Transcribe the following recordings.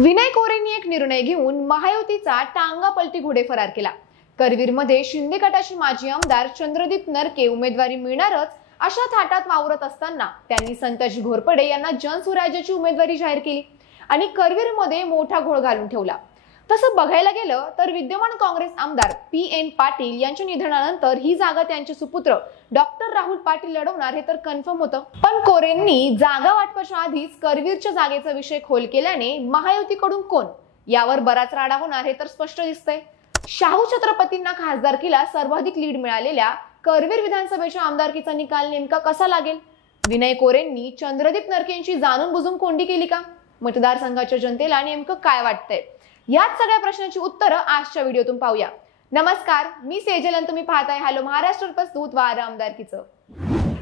विनय कोरेंनी एक निर्णय घेऊन महायुतीचा टांगापलटी घोडेफरार केला। करवीरमध्ये शिंदे गटाचे माजी आमदार चंद्रदीप नरके उमेदवारी मिळणारच अशा थाटात वावरत असताना त्यांनी संताजी घोरपडे यांना जनसुराज्याची उमेदवारी जाहीर केली आणि करवीरमध्ये मोठा घोळ घालून ठेवला। तसं बघायला गेलं तर विद्यमान काँग्रेस आमदार PN पाटील यांच्या निधनानंतर ही जागा त्यांचे सुपुत्र डॉक्टर राहुल पाटील लढवणार हे तर कन्फर्म होतं। पण कोरेंनी जागा वाटपाच्या आधीच करवीरच्या जागेचा विषय खोल केल्याने महायुतीकडून कोण यावर बराच राडा होणार हे तर स्पष्ट दिसतंय। शाहू छत्रपतींना खासदारकीला सर्वाधिक लीड मिळालेल्या करवीर विधानसभेच्या आमदारकीचा निकाल नेमका कसा लागेल? विनय कोरेंनी चंद्रदीप नरकेंची जाणून बुजून कोंडी केली का? मतदारसंघाच्या जनतेला नेमकं काय वाटतंय? याच सगळ्या प्रश्नांची उत्तरं आजच्या व्हिडिओतून पाहूया। नमस्कार, मी सेजल आणि तुम्ही पाहताय हॅलो महाराष्ट्र प्रस्तुत वारं आमदारकीचं।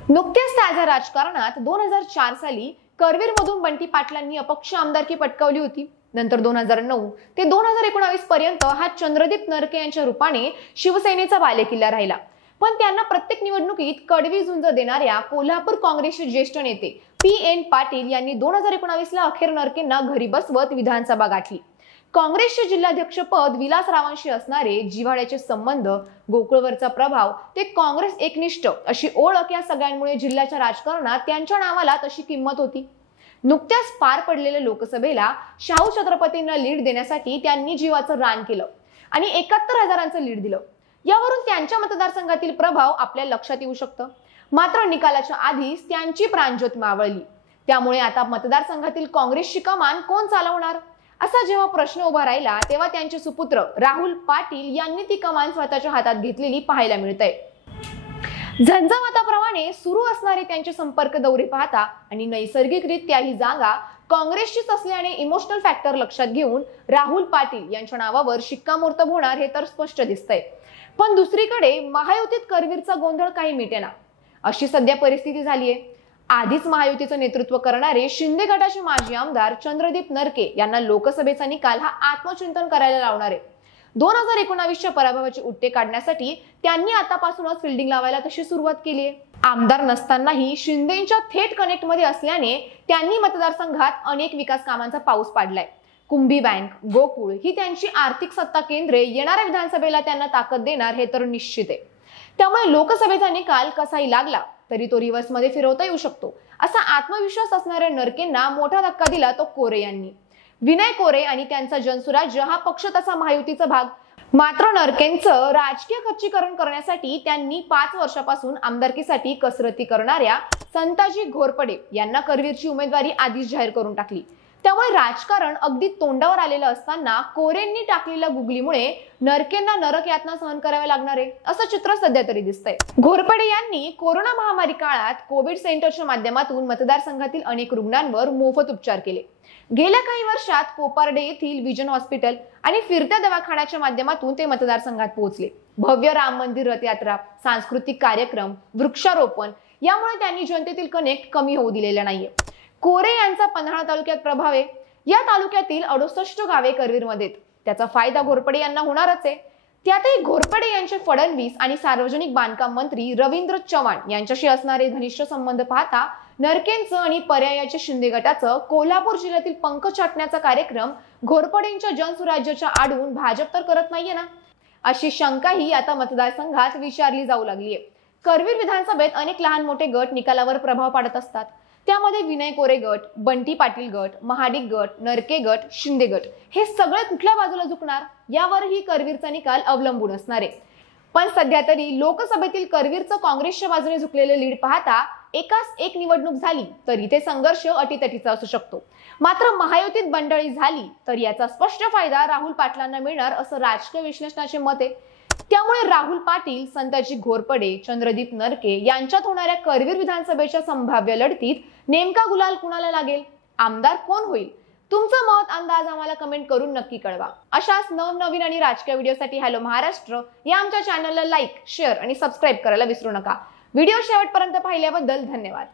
नुकत्याच ताज्या राजकारणात 2004 साली करवीरमधून बंटी पाटलांनी अपक्ष आमदारकी पटकावली होती। नंतर 2009 ते 2019 पर्यंत हा चंद्रदीप नरके यांच्या रूपाने शिवसेनेचा बालेकिल्ला राहिला। पण त्यांना प्रत्येक निवडणुकीत कडवी झुंज देणाऱ्या कोल्हापूर काँग्रेसचे ज्येष्ठ नेते PN पाटील यांनी 2019 ला अखेर नरकेंना घरी बसवत विधानसभा गाठली। काँग्रेसचे जिल्हाध्यक्ष पद विलासरावांशी असणारे जिव्हाळ्याचे संबंध, गोकुळवरचा प्रभाव ते काँग्रेस एकनिष्ठ अशी ओळख या सगळ्यांमुळे जिल्ह्याच्या राजकारणात त्यांच्या नावाला तशी किंमत होती। नुकत्याच पार पडलेल्या लोकसभेला शाहू छत्रपतींना लीड देण्यासाठी त्यांनी जीवाचं रान केलं आणि 71,000चं लीड दिलं। यावरून त्यांच्या मतदारसंघातील प्रभाव आपल्या लक्षात येऊ शकतं। मात्र निकालाच्या आधीच त्यांची प्राणज्योत मावळली। त्यामुळे आता मतदारसंघातील काँग्रेसची कमान कोण चालवणार असा जेव्हा प्रश्न उभा राहिला तेव्हा त्यांचे सुपुत्र राहुल पाटील यांनी ती कमान स्वतःच्या हातात घेतलेली पाहायला मिळतंय। झंझावाताप्रमाणे सुरू असणारे त्यांचे संपर्क दौरे पाहता आणि नैसर्गिकरित्या ही जागा काँग्रेसचीच असल्याने इमोशनल फॅक्टर लक्षात घेऊन राहुल पाटील यांच्या नावावर शिक्कामोर्तब होणार हे तर स्पष्ट दिसतंय। पण दुसरीकडे महायुतीत करवीरचा गोंधळ काही मिटेना अशी सध्या परिस्थिती झालीये। आधीच महायुतीचं नेतृत्व करणारे शिंदे गटाचे माजी आमदार चंद्रदीप नरके यांना लोकसभेचा निकाल हा आत्मचिंतन करायला लावणार आहे। 2019च्या पराभवाची उट्टे काढण्यासाठी त्यांनी आतापासूनच फिल्डिंग लावायला तशी सुरुवात केली आहे। आमदार नसतानाही शिंदेच्या थेट कनेक्ट मध्ये असल्याने त्यांनी मतदारसंघात अनेक विकास कामांचा पाऊस पाडलाय। कुंभी बँक, गोकुळ ही त्यांची आर्थिक सत्ता केंद्रे येणाऱ्या विधानसभेला त्यांना ताकद देणार हे तर निश्चित आहे। त्यामुळे लोकसभेचा निकाल कसाही लागला तरी तो रिव्हर्स मध्ये फिरवता येऊ शकतो असा आत्मविश्वास असणाऱ्या नरकेंना मोठा धक्का दिला तो कोरे यांनी। विनय कोरे आणि त्यांचा जनसुराज्य हा पक्ष तसा महायुतीचा भाग। मात्र नरकेंचं राजकीय खच्चीकरण करण्यासाठी त्यांनी 5 वर्षापासून आमदारकीसाठी कसरती करणाऱ्या संताजी घोरपडे यांना करवीरची उमेदवारी आधीच जाहीर करून टाकली। त्यामुळे राजकारण अगदी तोंडावर आलेलं असताना कोरेंनी टाकलेल्या गुगलीमुळे नरकेंना नरक यातना सहन करावे लागणार आहे असं चित्र सध्या तरी दिसतंय। घोरपडे यांनी कोरोना महामारी काळात कोविड सेंटरच्या माध्यमातून मतदारसंघातील अनेक रुग्णांवर मोफत उपचार केले। गेल्या काही वर्षात कोपारडे येथील विजन हॉस्पिटल आणि फिरत्या दवाखान्याच्या माध्यमातून ते मतदारसंघात पोहोचले। भव्य राम मंदिर रथयात्रा, सांस्कृतिक कार्यक्रम, वृक्षारोपण यामुळे त्यांनी जनतेतील कनेक्ट कमी होऊ दिलेला नाहीये। कोरे यांचा पन्हाळा तालुक्यात प्रभाव आहे। या तालुक्यातील 68 गावे करवीरमध्ये त्याचा फायदा घोरपडे यांना होणारच आहे। त्यातही घोरपडे यांचे फडणवीस आणि सार्वजनिक बांधकाम मंत्री रवींद्र चव्हाण यांच्याशी असणारे घनिष्ठ संबंध पाहता नरकेंचं आणि पर्यायाच्या शिंदे गटाचं कोल्हापूर जिल्ह्यातील पंख छाटण्याचा कार्यक्रम घोरपडेंच्या जनसुराज्याच्या आडून भाजप तर करत नाहीये ना अशी शंकाही आता मतदारसंघात विचारली जाऊ लागलीय। करवीर विधानसभेत अनेक लहान मोठे गट निकालावर प्रभाव पाडत असतात। त्यामध्ये विनय कोरे गट, बंटी पाटील गट, महाडिक गट, नरके गट, शिंदे गट हे सगळे कुठल्या बाजूला झुकणार यावरही करवीरचा निकाल अवलंबून असणार आहे। पण सध्या तरी लोकसभेतील करवीरचं काँग्रेसच्या बाजूने झुकलेले लीड पाहता एकाच एक निवडणूक झाली तर इथे संघर्ष अटीतटीचा असू शकतो। मात्र महायुतीत बंडळी झाली तर याचा स्पष्ट फायदा राहुल पाटलांना मिळणार असं राजकीय विश्लेषणाचे मत आहे। त्यामुळे राहुल पाटील, संताजी घोरपडे, चंद्रदीप नरके यांच्यात होणाऱ्या करवीर विधानसभेच्या संभाव्य लढतीत नेमका गुलाल कुणाला लागेल, आमदार कोण होईल, तुमचं मत अंदाज आम्हाला कमेंट करून नक्की कळवा। अशाच नवनवीन आणि राजकीय व्हिडिओसाठी हॅलो महाराष्ट्र या आमच्या चॅनलला लाईक, शेअर आणि सबस्क्राईब करायला विसरू नका। व्हिडिओ शेवटपर्यंत पाहिल्याबद्दल धन्यवाद।